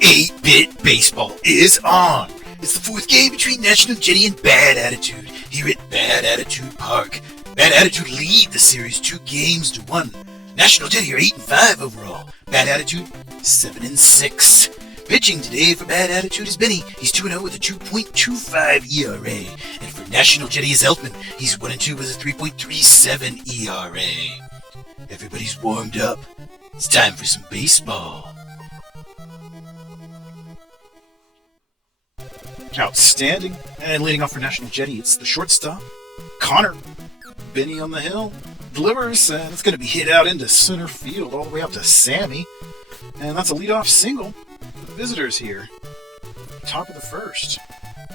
8-Bit Baseball is on! It's the fourth game between National Jetty and Bad Attitude here at Bad Attitude Park. Bad Attitude lead the series 2-1. National Jetty are 8-5 overall. Bad Attitude 7-6. Pitching today for Bad Attitude is Benny. He's 2-0 with a 2.25 ERA. And for National Jetty is Elfman. He's 1-2 with a 3.37 ERA. Everybody's warmed up. It's time for some baseball. Outstanding. And leading off for National Jetty, it's the shortstop, Connor. Benny on the hill delivers, and it's going to be hit out into center field all the way up to Sammy. And that's a leadoff single for the visitors here. Top of the first.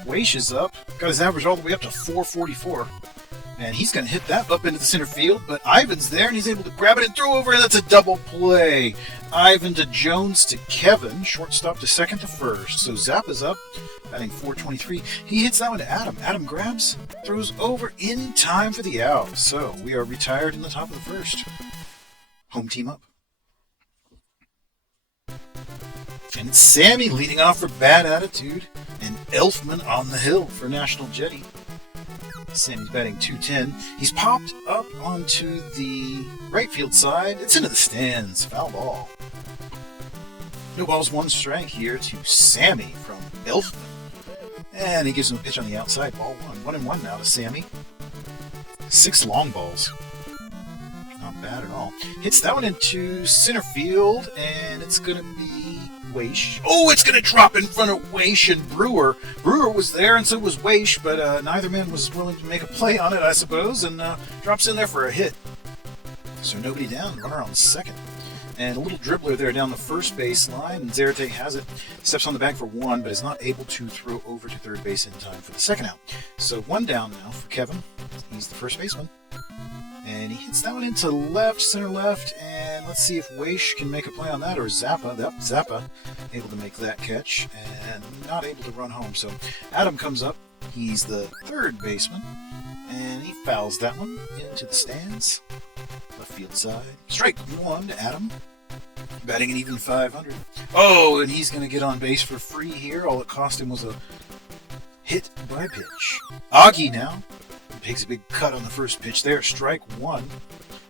Weish is up. Got his average all the way up to 444. And he's going to hit that up into the center field, but Ivan's there, and he's able to grab it and throw over, and that's a double play. Ivan to Jones to Kevin, shortstop to second to first. So Zappa's up, batting 423. He hits that one to Adam. Adam grabs, throws over in time for the out. So we are retired in the top of the first. Home team up. And it's Sammy leading off for Bad Attitude, and Elfman on the hill for National Jetty. Sammy's batting 210. He's popped up onto the right field side. It's into the stands. Foul ball. No balls, one strike here to Sammy from Elfman. And he gives him a pitch on the outside. Ball one. 1-1 now to Sammy. 6 long balls. Not bad at all. Hits that one into center field, and it's going to be Weish. Oh, it's going to drop in front of Weish and Brewer. Brewer was there, and so was Weish, but neither man was willing to make a play on it, I suppose, and drops in there for a hit. So nobody down, runner on second. And a little dribbler there down the first base line, and Zarate has it. Steps on the bag for one, but is not able to throw over to third base in time for the second out. So one down now for Kevin. He's the first baseman. And he hits that one into left, center left, and let's see if Weish can make a play on that, or Zappa. Yep, Zappa able to make that catch, and not able to run home. So Adam comes up. He's the third baseman, and he fouls that one into the stands. Left field side. Strike one to Adam. Batting an even 500. Oh, and he's going to get on base for free here. All it cost him was a hit by pitch. Augie now takes a big cut on the first pitch there. Strike one.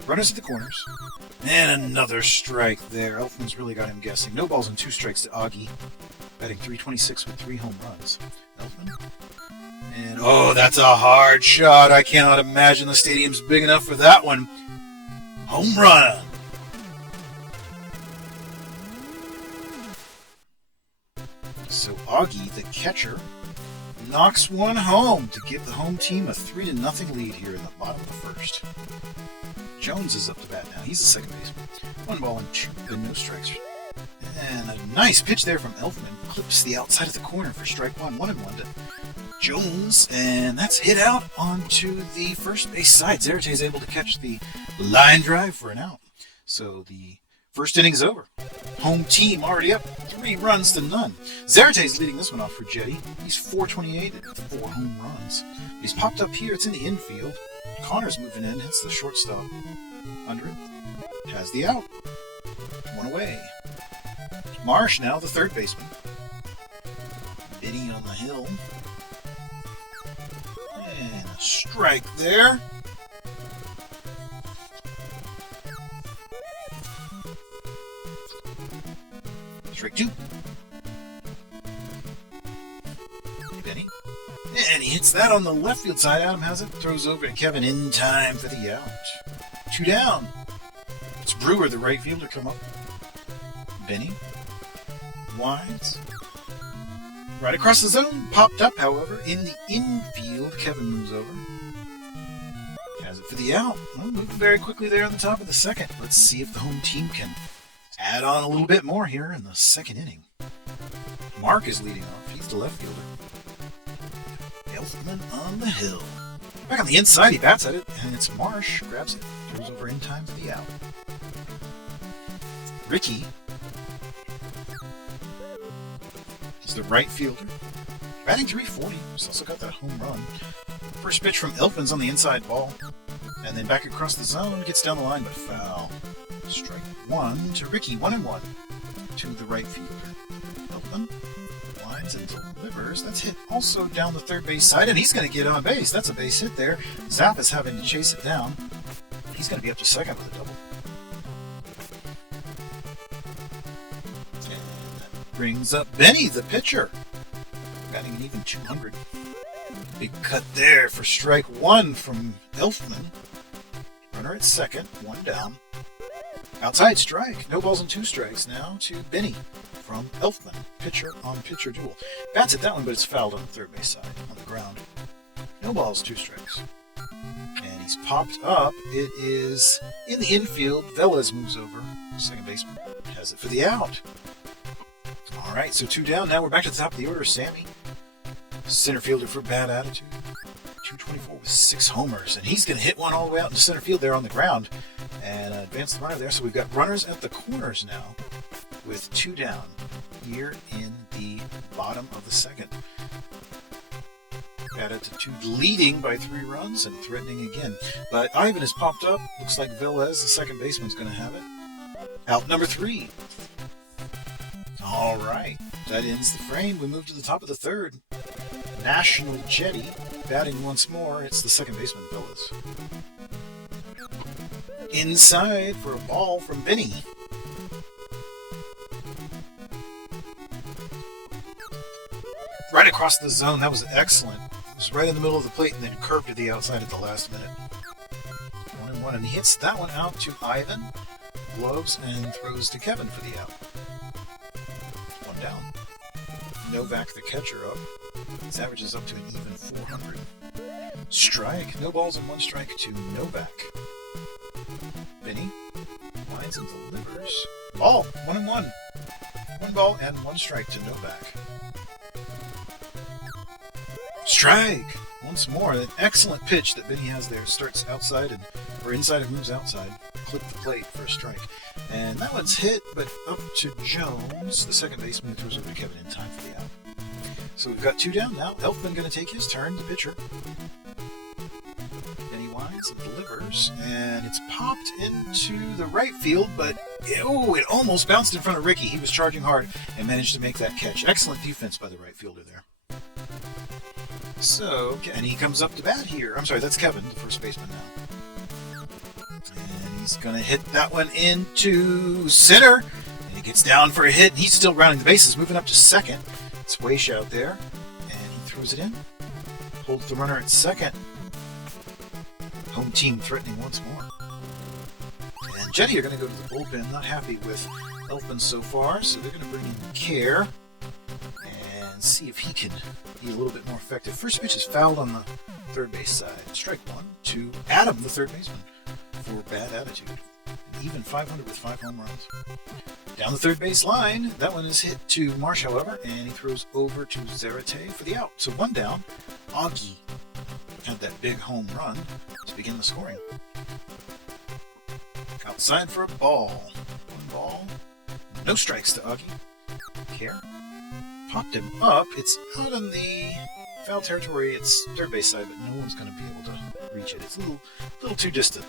Runners at the corners. And another strike there. Elfman's really got him guessing. No balls and 2 strikes to Augie. Batting 326 with 3 home runs. Elfman. And oh, that's a hard shot. I cannot imagine the stadium's big enough for that one. Home run. So Augie, the catcher, knocks one home to give the home team a 3-0 lead here in the bottom of the first. Jones is up to bat now. He's the second baseman. 1 ball and 2 and no strikes. And a nice pitch there from Elfman. Clips the outside of the corner for strike one. 1-1 to Jones. And that's hit out onto the first base side. Zarate is able to catch the line drive for an out. So the first inning's over. Home team already up 3 runs to none. Zarate's leading this one off for Jetty. He's 428 with 4 home runs. He's popped up here. It's in the infield. Connor's moving in. Hits the shortstop. Under it. Has the out. 1 away. Marsh now the third baseman. Benny on the hill. And a strike there. Strike 2. Benny. And he hits that on the left field side. Adam has it. Throws over to Kevin in time for the out. 2 down. It's Brewer, the right fielder, come up. Benny. Winds. Right across the zone. Popped up, however, in the infield. Kevin moves over. Has it for the out. Well, moving very quickly there on the top of the second. Let's see if the home team can add on a little bit more here in the second inning. Mark is leading off. He's the left fielder. Elfman on the hill. Back on the inside, he bats at it, and it's Marsh. Grabs it. Throws over in time for the out. Ricky is the right fielder. Batting 340. He's also got that home run. First pitch from Elfman's on the inside ball. And then back across the zone. Gets down the line, but foul. Strike one to Ricky, 1-1 to the right fielder. Elfman lines and delivers. That's hit also down the third base side, and he's going to get on base. That's a base hit there. Zapp is having to chase it down. He's going to be up to second with a double. And that brings up Benny, the pitcher. Batting an even 200. Big cut there for strike one from Elfman. Runner at second, one down. Outside strike. No balls and 2 strikes now to Benny from Elfman. Pitcher on pitcher duel. Bats at that one, but it's fouled on the third base side on the ground. No balls, 2 strikes. And he's popped up. It is in the infield. Velez moves over. Second baseman has it for the out. All right, so 2 down. Now we're back to the top of the order. Sammy, center fielder for Bad Attitude. 224 with 6 homers, and he's going to hit one all the way out into center field there on the ground and advance the runner there. So we've got runners at the corners now with 2 down here in the bottom of the second. Bad Attitude leading by 3 runs and threatening again. But Ivan has popped up. Looks like Velez, the second baseman, is going to have it. Out number 3. All right, that ends the frame. We move to the top of the third. National Jetty batting once more. It's the second baseman, Velez. Inside for a ball from Benny. Right across the zone. That was excellent. It was right in the middle of the plate and then curved to the outside at the last minute. 1-1, and he hits that one out to Ivan. Gloves and throws to Kevin for the out. 1 down. Novak, the catcher, up. His average is up to an even 400. Strike. No balls and 1 strike to Novak. Benny lines and delivers. Ball. 1-1. 1 ball and 1 strike to Novak. Strike. Once more. An excellent pitch that Benny has there. Starts outside or inside and moves outside. Clip the plate for a strike. And that one's hit, but up to Jones, the second baseman, who throws over to Kevin in time for the out. So we've got 2 down now. Elfman going to take his turn, the pitcher. Benny winds and delivers, and it's popped into the right field, but it almost bounced in front of Ricky. He was charging hard and managed to make that catch. Excellent defense by the right fielder there. So, and he comes up to bat here. I'm sorry, that's Kevin, the first baseman now. And he's going to hit that one into center. And he gets down for a hit. He's still rounding the bases, moving up to second. It's Weish out there, and he throws it in. Holds the runner at second. Home team threatening once more. And Jetty are going to go to the bullpen, not happy with Elfman so far, so they're going to bring in Care and see if he can be a little bit more effective. First pitch is fouled on the third base side. Strike 1 to Adam, the third baseman, for Bad Attitude. An even 500 with 5 home runs. Down the third base line, that one is hit to Marsh, however, and he throws over to Zarate for the out. So 1 down. Augie had that big home run to begin the scoring. Outside for a ball. 1 ball. No strikes to Augie. Care. Popped him up. It's out on the foul territory. It's third base side, but no one's going to be able to reach it. It's a little too distant.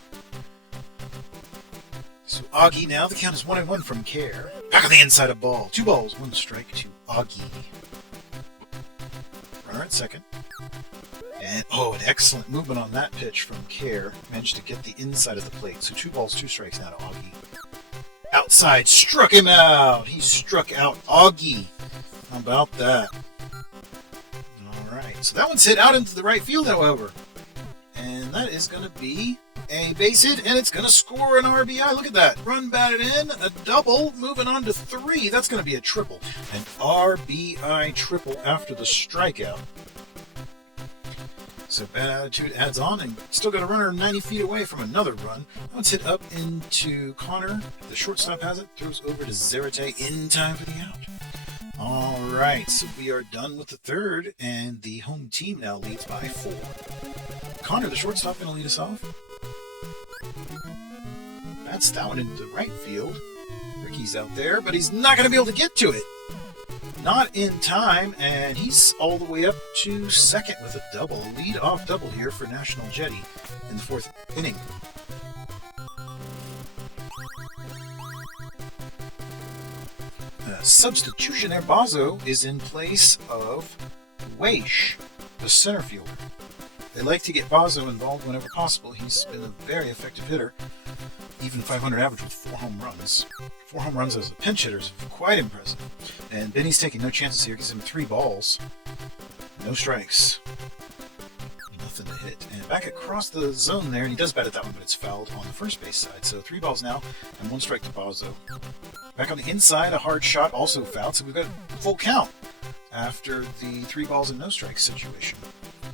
So Augie now, the count is 1-1 from Care. Back on the inside of ball. 2 balls, 1 strike to Augie. Runner at second. And, an excellent movement on that pitch from Care. Managed to get the inside of the plate. So 2 balls, 2 strikes now to Augie. Outside, struck him out. He struck out Augie. How about that? All right, so that one's hit out into the right field, however. And that is going to be a base hit, and it's going to score an RBI. Look at that. Run batted in, a double, moving on to 3. That's going to be a triple. An RBI triple after the strikeout. So Bad Attitude adds on, and still got a runner 90 feet away from another run. That one's hit up into Connor. The shortstop has it, throws over to Zarate in time for the out. All right, so we are done with the third, and the home team now leads by 4. Connor, the shortstop, going to lead us off. That's that one into the right field. Ricky's out there, but he's not going to be able to get to it. Not in time, and he's all the way up to second with a double. A lead-off double here for National Jetty in the 4th inning. Substitution there. Bozzo is in place of Weish, the center fielder. They like to get Bozzo involved whenever possible. He's been a very effective hitter, even 500 average with 4 home runs. 4 home runs as a pinch hitter is quite impressive. And Benny's taking no chances here. Gives him 3 balls, no strikes, nothing to hit. And back across the zone there, and he does bat at that one, but it's fouled on the first base side. So 3 balls now, and 1 strike to Bozzo. Back on the inside, a hard shot, also fouled. So we've got a full count after the 3 balls and no strikes situation.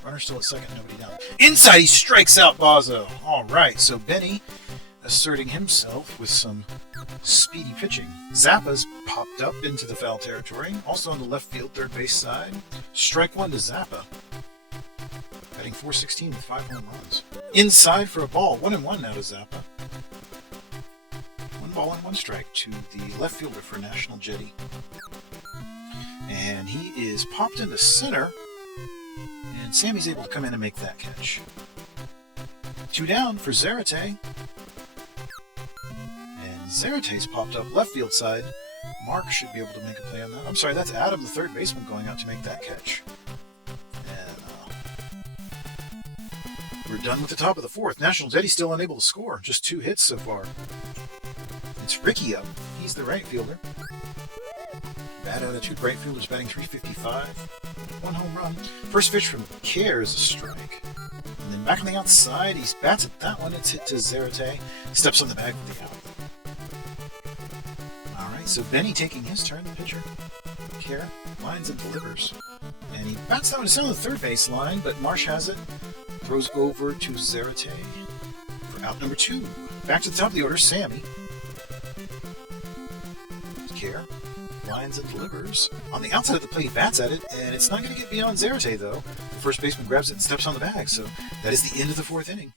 Runner still at second, nobody down. Inside, he strikes out Bozzo. All right, so Benny asserting himself with some speedy pitching. Zappa's popped up into the foul territory, also on the left field, third base side. Strike 1 to Zappa. Batting .416 with 5 home runs. Inside for a ball, 1-1 now to Zappa. 1 ball and 1 strike to the left fielder for National Jetty. And he is popped into center, and Sammy's able to come in and make that catch. 2 down for Zarate. And Zarate's popped up left field side. Mark should be able to make a play on that. I'm sorry, that's Adam, the third baseman, going out to make that catch. And we're done with the top of the 4th. National Jetty still unable to score. Just 2 hits so far. It's Ricky up. He's the right fielder. Bad attitude right fielder's batting .355. 1 home run. First pitch from Care is a strike. And then back on the outside, he bats at that one. It's hit to Zarate. Steps on the bag with the out. Alright, so Benny taking his turn, the pitcher. Care lines and delivers. And he bats that one down the third base line, but Marsh has it. Throws over to Zarate for out number 2. Back to the top of the order, Sammy. Care lines and delivers. On the outside of the plate, he bats at it, and it's not going to get beyond Zarate, though. The first baseman grabs it and steps on the bag, so that is the end of the 4th inning.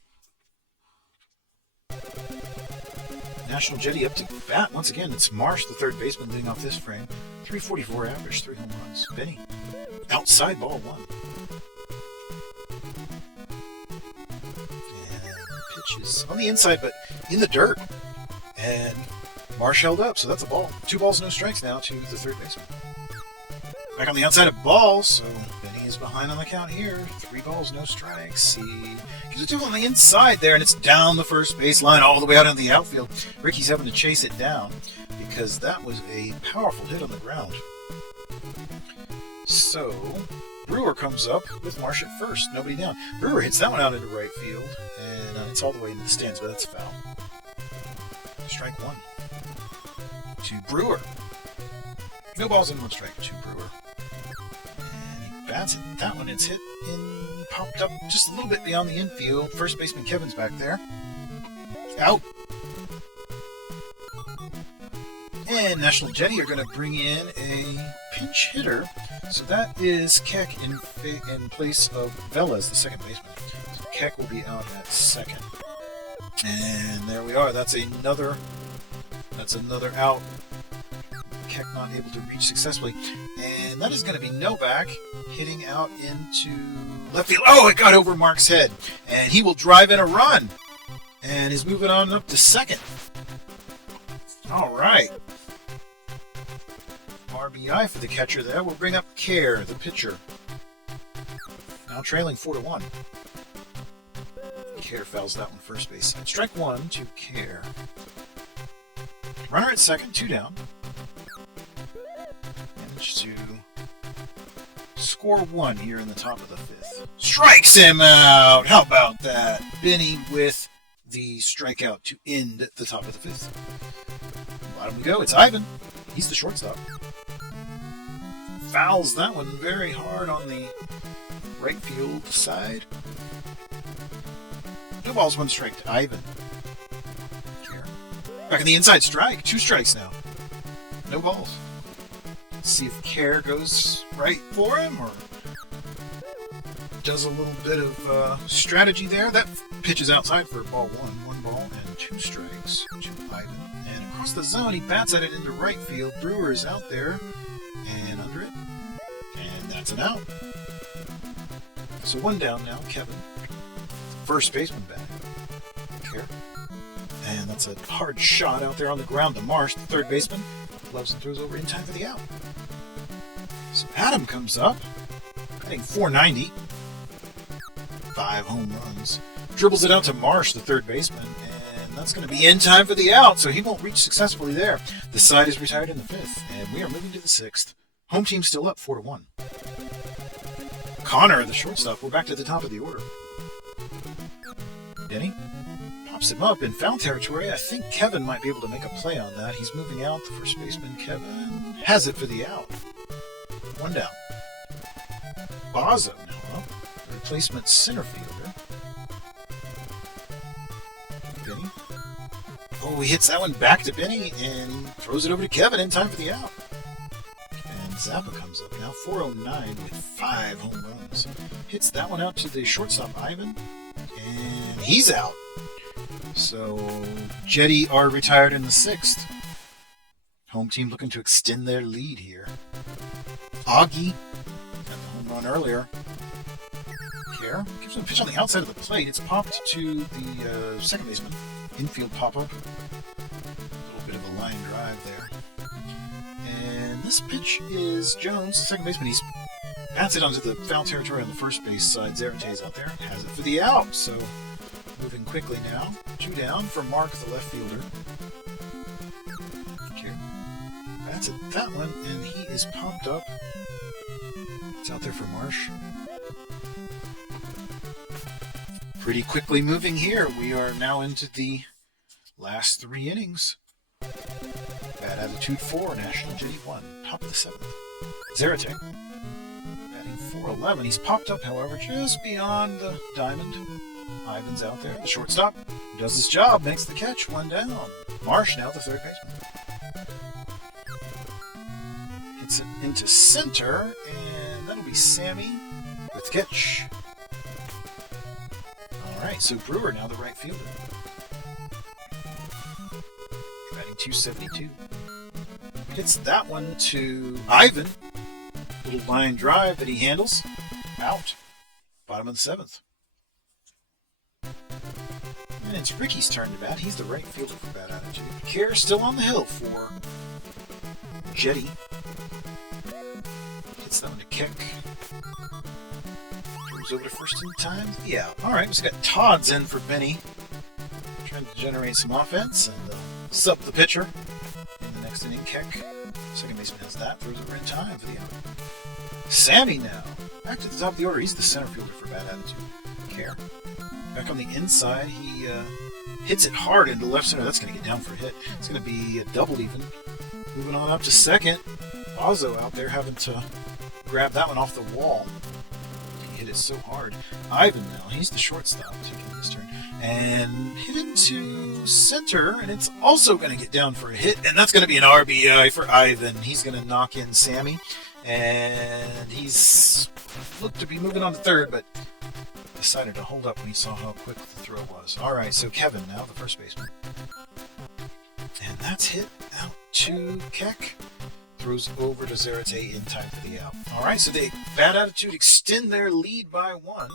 National Jetty up to bat. Once again, it's Marsh, the third baseman, leading off this frame. .344 average, 3 home runs. Benny, outside ball 1. And pitches on the inside, but in the dirt. And Marsh held up, so that's a ball. 2 balls, no strikes now to the third baseman. Back on the outside of ball, so Benny is behind on the count here. 3 balls, no strikes. He gives it to him on the inside there, and it's down the first base line all the way out into the outfield. Ricky's having to chase it down because that was a powerful hit on the ground. So Brewer comes up with Marsh at first, nobody down. Brewer hits that one out into right field, and it's all the way into the stands, but that's a foul. Strike 1 to Brewer. No balls and 1 strike to Brewer. And he bats it. That one, it's hit in, popped up just a little bit beyond the infield. First baseman Kevin's back there. Out. And National Jetty are going to bring in a pinch hitter. So that is Keck in place of Velez, the second baseman. So Keck will be out at second. And there we are. That's another out. Keck not able to reach successfully. And that is going to be Novak hitting out into left field. Oh, it got over Mark's head. And he will drive in a run. And is moving on up to second. All right. RBI for the catcher there. We'll bring up Care, the pitcher. Now trailing 4-1. Care fouls that one first base. Strike 1 to Care. Runner at second, 2 down. Managed to score 1 here in the top of the 5th. Strikes him out! How about that? Benny with the strikeout to end the top of the 5th. Bottom we go. It's Ivan. He's the shortstop. Fouls that one very hard on the right field side. 2 balls, 1 strike to Ivan. Back on the inside, strike. 2 strikes now. No balls. Let's see if Care goes right for him or does a little bit of strategy there. That pitch is outside for ball 1 ball and 2 strikes to Ivan. And across the zone, he bats at it into right field. Brewer is out there and under it. And that's an out. So 1 down now, Kevin. First baseman back. Care. And that's a hard shot out there on the ground to Marsh, the third baseman. gloves and throws over in time for the out. So Adam comes up, batting .490, 5 home runs. Dribbles it out to Marsh, the third baseman, and that's going to be in time for the out, so he won't reach successfully there. The side is retired in the 5th, and we are moving to the 6th. Home team still up 4-1. Connor, the shortstop, we're back to the top of the order. Denny pops him up in foul territory. I think Kevin might be able to make a play on that. He's moving out. The first baseman, Kevin, has it for the out. 1 down. Bazo now up. Replacement center fielder. Benny. Oh, he hits that one back to Benny and throws it over to Kevin in time for the out. And Zappa comes up now, 409 with 5 home runs. Hits that one out to the shortstop, Ivan. And he's out. So, Jetty are retired in the 6th. Home team looking to extend their lead here. Augie got the home run earlier. Care gives him a pitch on the outside of the plate. It's popped to the second baseman. Infield pop-up. A little bit of a line drive there. And this pitch is Jones, the second baseman. He's bats it onto the foul territory on the first base side. Zarate's out there. Has it for the out. So moving quickly now. 2 down for Mark, the left fielder. Here. Bats at that one, and he is popped up. It's out there for Marsh. Pretty quickly moving here. We are now into the last 3 innings. Bad attitude 4, National Jetty 1. Top of the 7th. Zarate. Batting .411. He's popped up, however, just beyond the diamond. Ivan's out there. The shortstop does his job, makes the catch. 1 down. Marsh now the third baseman. Hits it into center, and that'll be Sammy with the catch. Alright, so Brewer now the right fielder. Batting .272. Hits that one to Ivan. Little line drive that he handles. Out. Bottom of the 7th. And it's Ricky's turn to bat. He's the right fielder for bad attitude. Care still on the hill for Jetty. Hits that one to kick. Throws over to first in time. Yeah. Alright, we've got Todd's in for Benny. Trying to generate some offense and sub the pitcher. In the next inning, kick. Second baseman has that. Throws over in time for the out. Sammy now. Back to the top of the order. He's the center fielder for bad attitude. Care. Back on the inside, he hits it hard into left center. That's going to get down for a hit. It's going to be a double even. Moving on up to second. Bazo out there having to grab that one off the wall. He hit it so hard. Ivan now, he's the shortstop taking his turn. And hit into center, and it's also going to get down for a hit. And that's going to be an RBI for Ivan. He's going to knock in Sammy. And he's looked to be moving on to third, but decided to hold up when he saw how quick the throw was. Alright, so Kevin now, the first baseman. And that's hit out to Keck. Throws over to Zarate in time for the out. Alright, so they bad attitude extend their lead by 1.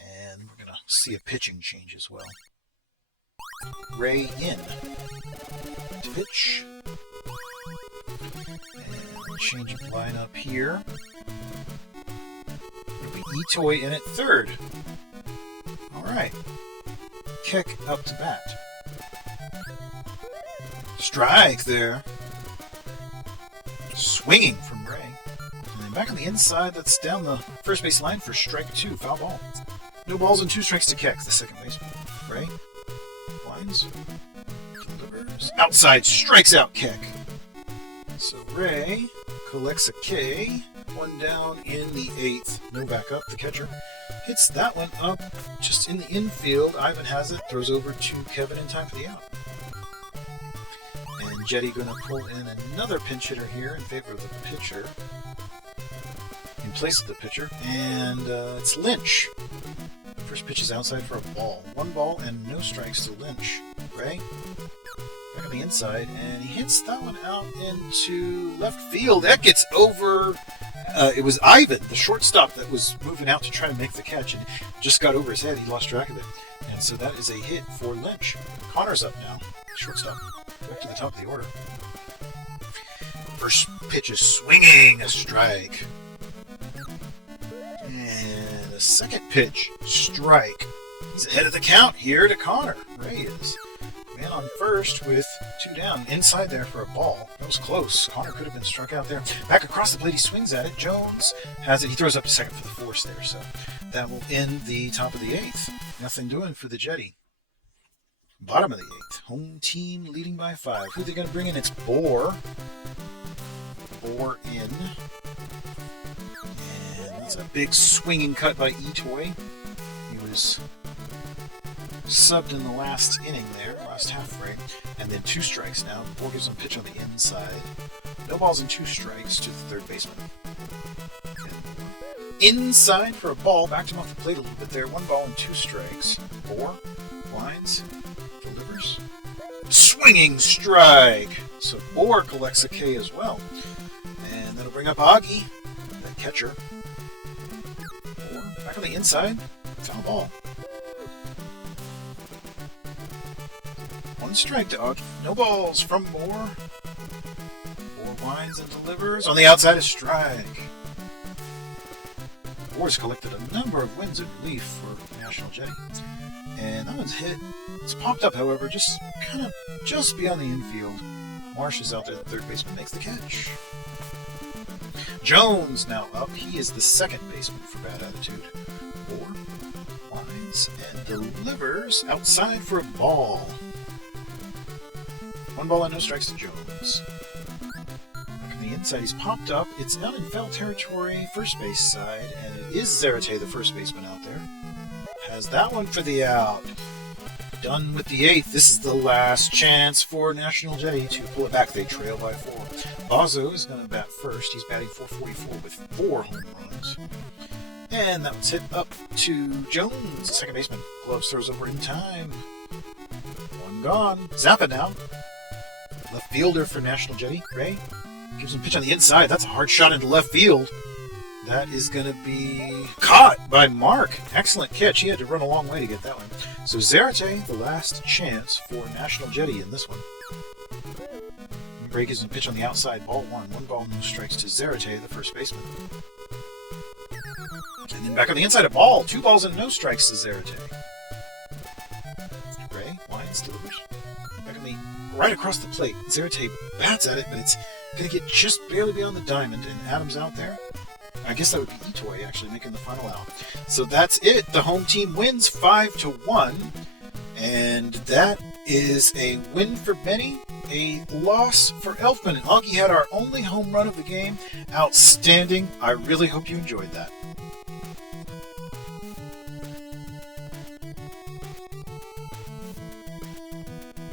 And we're going to see a pitching change as well. Ray in to pitch. And change of lineup here. Etoy in at third. Alright. Keck up to bat. Strike there. Swinging from Ray. And then back on the inside, that's down the first base line for strike 2. Foul ball. No balls and 2 strikes to Keck, the second baseman. Ray. Lines. Delivers. Outside. Strikes out Keck. So Ray collects a K. 1 down in the 8th. No backup. The catcher hits that one up just in the infield. Ivan has it. Throws over to Kevin in time for the out. And Jetty going to pull in another pinch hitter here in favor of the pitcher. In place of the pitcher. And it's Lynch. First pitch is outside for a ball. 1 ball and no strikes to Lynch. Ray. Back on the inside. And he hits that one out into left field. That gets over. It was Ivan, the shortstop, that was moving out to try to make the catch, and just got over his head. He lost track of it. And so that is a hit for Lynch. Connor's up now. Shortstop. Back to the top of the order. First pitch is swinging, a strike. And the second pitch, strike. He's ahead of the count here to Connor. Ray is. Man on first with 2 down. Inside there for a ball. That was close. Connor could have been struck out there. Back across the plate, he swings at it. Jones has it. He throws up to second for the force there. So that will end the top of the 8th. Nothing doing for the Jetty. Bottom of the 8th. Home team leading by 5. Who are they going to bring in? It's Bohr. Bohr in. And that's a big swinging cut by Etoy. He was subbed in the last inning there, last half frame, and then 2 strikes now. Bohr gives him a pitch on the inside. No balls and 2 strikes to the third baseman. Inside for a ball, backed him off the plate a little bit there. 1 ball and 2 strikes. Bohr lines, delivers, swinging strike. So Bohr collects a K as well, and that'll bring up Augie, the catcher. Bohr back on the inside, foul ball. 1 strike to Augie. No balls from Bohr. Bohr winds and delivers. On the outside, a strike. Bohr's collected a number of wins in relief for National Jetty. And that one's hit. It's popped up, however, just beyond the infield. Marsh is out there. The third baseman makes the catch. Jones now up. He is the second baseman for Bad Attitude. Bohr winds and delivers outside for a ball. 1 ball and no strikes to Jones. Back on the inside, he's popped up. It's down in foul territory, first base side, and it is Zarate, the first baseman out there. Has that one for the out. Done with the 8th. This is the last chance for National Jetty to pull it back. They trail by 4. Bazo is going to bat first. He's batting .444 with 4 home runs. And that was hit up to Jones, the second baseman. Gloves throws over in time. 1 gone. Zappa now. Left fielder for National Jetty, Ray. Gives him a pitch on the inside. That's a hard shot into left field. That is going to be caught by Mark. Excellent catch. He had to run a long way to get that one. So Zarate, the last chance for National Jetty in this one. Ray gives him a pitch on the outside. Ball 1. 1 ball, no strikes to Zarate, the first baseman. And then back on the inside, a ball. 2 balls and no strikes to Zarate. Ray winds, delivers. Back on the right across the plate. Zarate bats at it, but it's going to get just barely beyond the diamond, and Adams out there. I guess that would be Etoy actually making the final out. So that's it. The home team wins 5-1, and that is a win for Benny, a loss for Elfman. And Augie had our only home run of the game. Outstanding. I really hope you enjoyed that.